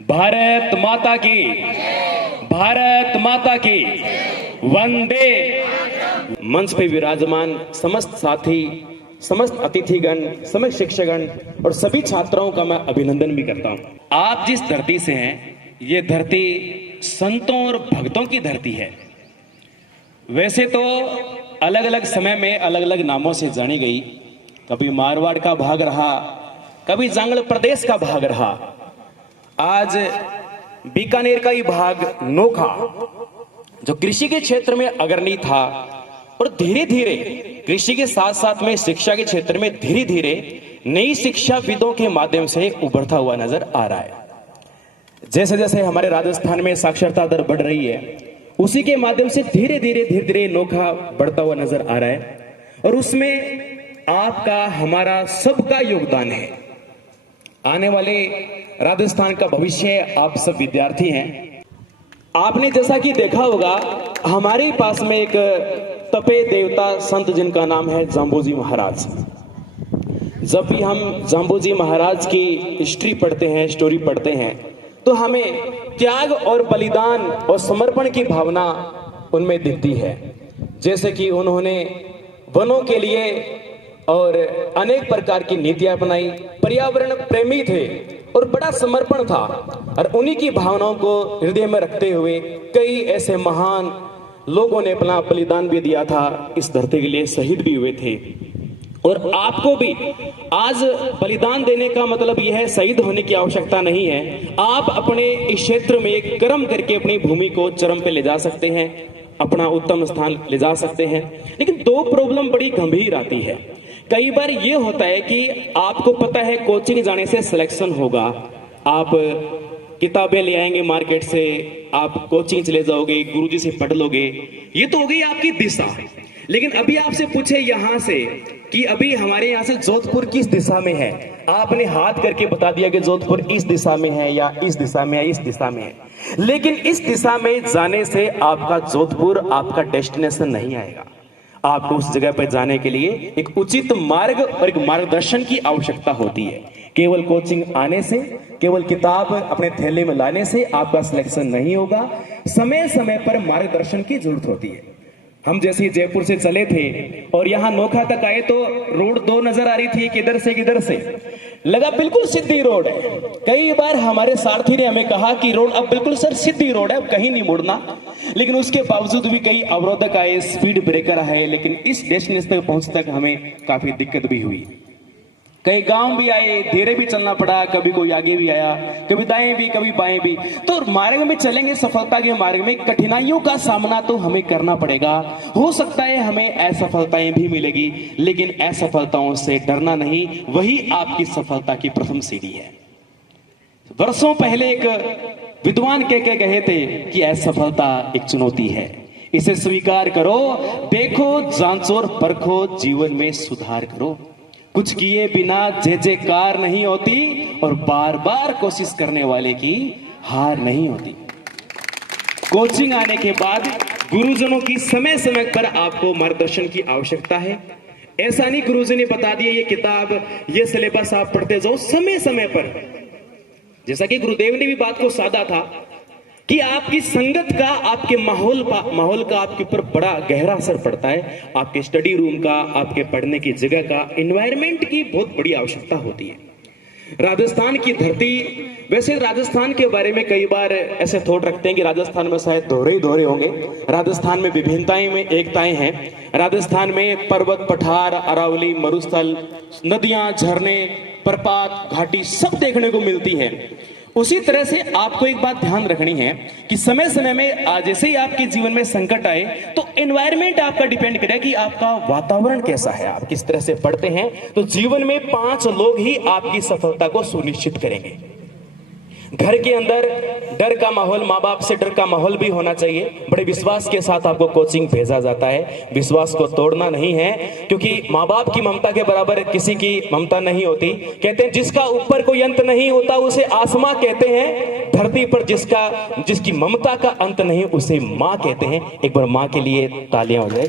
भारत माता की, भारत माता की, वंदे। मंच पे विराजमान समस्त साथी, समस्त अतिथिगण, समस्त शिक्षकगण और सभी छात्राओं का मैं अभिनंदन भी करता हूं। आप जिस धरती से हैं, ये धरती संतों और भक्तों की धरती है। वैसे तो अलग अलग समय में अलग अलग नामों से जानी गई, कभी मारवाड़ का भाग रहा, कभी जांगड़ प्रदेश का भाग रहा, आज बीकानेर का ही भाग नोखा जो कृषि के क्षेत्र में अग्रणी था और धीरे धीरे कृषि के साथ साथ में शिक्षा के क्षेत्र में धीरे धीरे नई शिक्षाविदों के माध्यम से उभरता हुआ नजर आ रहा है। जैसे जैसे हमारे राजस्थान में साक्षरता दर बढ़ रही है, उसी के माध्यम से धीरे धीरे नोखा बढ़ता हुआ नजर आ रहा है और उसमें आपका हमारा सबका योगदान है। आने वाले राजस्थान का भविष्य आप सब विद्यार्थी हैं। आपने जैसा कि देखा होगा, हमारे पास में एक तपे देवता संत जिनका नाम है जाम्बोजी महाराज। जब भी हम जाम्बोजी महाराज की हिस्ट्री पढ़ते हैं, स्टोरी पढ़ते हैं, तो हमें त्याग और बलिदान और समर्पण की भावना उनमें दिखती है। जैसे कि उन्होंने वनों के लिए और अनेक प्रकार की नीतियां अपनाई, पर्यावरण प्रेमी थे और बड़ा समर्पण था, और उन्हीं की भावनाओं को हृदय में रखते हुए कई ऐसे महान लोगों ने अपना बलिदान भी दिया था, इस धरती के लिए शहीद भी हुए थे। और आपको भी आज बलिदान देने का मतलब यह है शहीद होने की आवश्यकता नहीं है। आप अपने इस क्षेत्र में एक कर्म करके अपनी भूमि को चरम पे ले जा सकते हैं, अपना उत्तम स्थान ले जा सकते हैं। लेकिन दो प्रॉब्लम बड़ी गंभीर आती है। कई बार ये होता है कि आपको पता है कोचिंग जाने से सिलेक्शन होगा, आप किताबें ले आएंगे मार्केट से, आप कोचिंग चले जाओगे, गुरुजी से पढ़ लोगे, ये तो हो गई आपकी दिशा। लेकिन अभी आपसे पूछे यहां से कि अभी हमारे यहाँ से जोधपुर किस दिशा में है, आपने हाथ करके बता दिया कि जोधपुर इस दिशा में है या इस दिशा में है, इस दिशा में है। लेकिन इस दिशा में जाने से आपका जोधपुर आपका डेस्टिनेशन नहीं आएगा। आपको उस जगह पर जाने के लिए एक उचित मार्ग और एक मार्गदर्शन की आवश्यकता होती है। केवल कोचिंग आने से, केवल किताब अपने थैले में लाने से आपका सिलेक्शन नहीं होगा। समय समय पर मार्गदर्शन की जरूरत होती है। हम जैसे जयपुर से चले थे और यहाँ नोखा तक आए तो रोड दो नजर आ रही थी, किधर से लगा बिल्कुल सीधी रोड है। कई बार हमारे सारथी ने हमें कहा कि रोड अब बिल्कुल सर सीधी रोड है, अब कहीं नहीं मुड़ना। लेकिन उसके बावजूद भी कई अवरोधक आए, स्पीड ब्रेकर आए, लेकिन इस डेस्टिनेशन तक पहुंचने तक हमें काफी दिक्कत भी हुई। कई गांव भी आए, धीरे भी चलना पड़ा, कभी कोई आगे भी आया, कभी दाएं भी कभी बाएं भी। तो मार्ग में चलेंगे, सफलता के मार्ग में कठिनाइयों का सामना तो हमें करना पड़ेगा। हो सकता है हमें असफलताएं भी मिलेगी, लेकिन असफलताओं से डरना नहीं, वही आपकी सफलता की प्रथम सीढ़ी है। वर्षों पहले एक विद्वान कह के कहे थे कि असफलता एक चुनौती है, इसे स्वीकार करो, देखो, जांचो और परखो, जीवन में सुधार करो। कुछ किए बिना जय जयकार नहीं होती और बार बार कोशिश करने वाले की हार नहीं होती। कोचिंग आने के बाद गुरुजनों की समय समय पर आपको मार्गदर्शन की आवश्यकता है। ऐसा नहीं गुरुजी ने बता दिया ये किताब, ये सिलेबस आप पढ़ते जाओ, समय समय पर। जैसा कि गुरुदेव ने भी बात को साधा था कि आपकी संगत का, आपके माहौल का आपके ऊपर बड़ा गहरा असर पड़ता है। आपके स्टडी रूम का, आपके पढ़ने की जगह का, एनवायरनमेंट की बहुत बड़ी आवश्यकता होती है। राजस्थान की धरती, वैसे राजस्थान के बारे में कई बार ऐसे थॉट रखते हैं कि राजस्थान में शायद दोहरे ही दोहरे होंगे। राजस्थान में विभिन्नताएं में एकताएं हैं। राजस्थान में पर्वत, पठार, अरावली, मरुस्थल, नदियां, झरने, प्रपात, घाटी सब देखने को मिलती है। उसी तरह से आपको एक बात ध्यान रखनी है कि समय समय में जैसे ही आपके जीवन में संकट आए तो एनवायरनमेंट आपका डिपेंड करे कि आपका वातावरण कैसा है, आप किस तरह से पढ़ते हैं। तो जीवन में 5 लोग ही आपकी सफलता को सुनिश्चित करेंगे। घर के अंदर डर का माहौल, माँ बाप से डर का माहौल भी होना चाहिए। बड़े विश्वास के साथ आपको कोचिंग भेजा जाता है, विश्वास को तोड़ना नहीं है, क्योंकि माँ बाप की ममता के बराबर किसी की ममता नहीं होती। कहते हैं जिसका ऊपर कोई अंत नहीं होता उसे आसमां कहते हैं, धरती पर जिसकी ममता का अंत नहीं उसे माँ कहते हैं। एक बार माँ के लिए तालियां हो जाए।